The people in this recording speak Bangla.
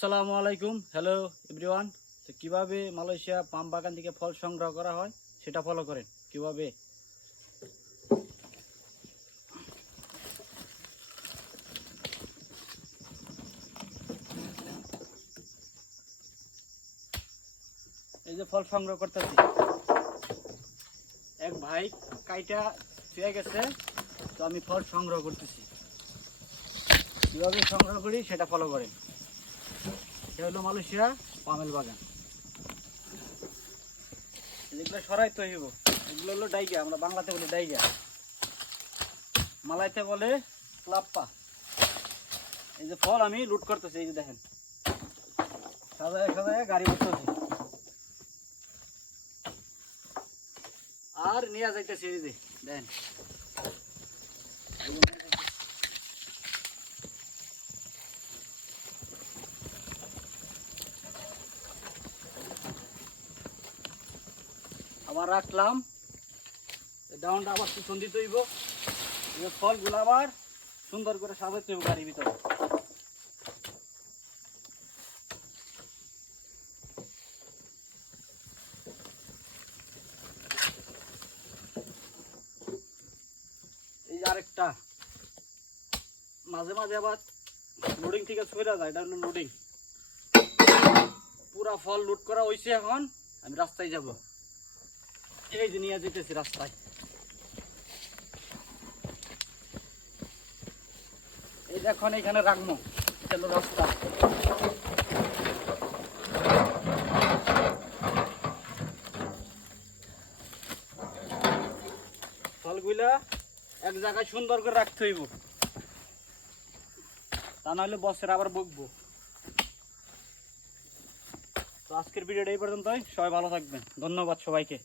আসসালামু আলাইকুম, হ্যালো এভরিওয়ান। তো কীভাবে মালয়েশিয়া পাম বাগান থেকে ফল সংগ্রহ করা হয় সেটা ফলো করেন। কিভাবে এই যে ফল সংগ্রহ করতেছি, এক ভাই কাইটা ছুঁয়ে গেছে, তো আমি ফল সংগ্রহ করতেছি। কীভাবে সংগ্রহ করি সেটা ফলো করেন। এটা হলো মালয়েশিয়া পামেল বাগান। যেগুলো সরাইতে হইব, এগুলো হলো ডাইগা, আমরা বাংলাতে বলি ডাইগা, মালাইতে বলে ক্লাপ্পা। এই যে ফল আমি লুট করতেছি, এই যে দেখেন সাজায় সাজায় গাড়ি উঠতেছি আর নিয়ে যাইতেছি। এই যে দেখেন আবার রাখলাম, ডাউনটা আবার পিছন দিতে হইব। ফলগুলো আবার সুন্দর করে সাজাইতে হইব গাড়ির ভিতরে। এই যে আরেকটা মাঝে মাঝে আবার লোডিং থেকে সরে যায়, এটা হলো লোডিং। পুরা ফল লুট করা হয়েছে, এখন আমি রাস্তায় যাব। এই যে নিয়ে যেতেছি রাস্তায়, এই দেখুন এখানে রাখবো, এটা হলো রাস্তা। ফলগুলা এক জায়গায় সুন্দর করে রাখতে হইব, তা নাহলে বসের আবার বকবো। তো আজকের ভিডিওটা এই পর্যন্তই, সবাই ভালো থাকবেন, ধন্যবাদ সবাইকে।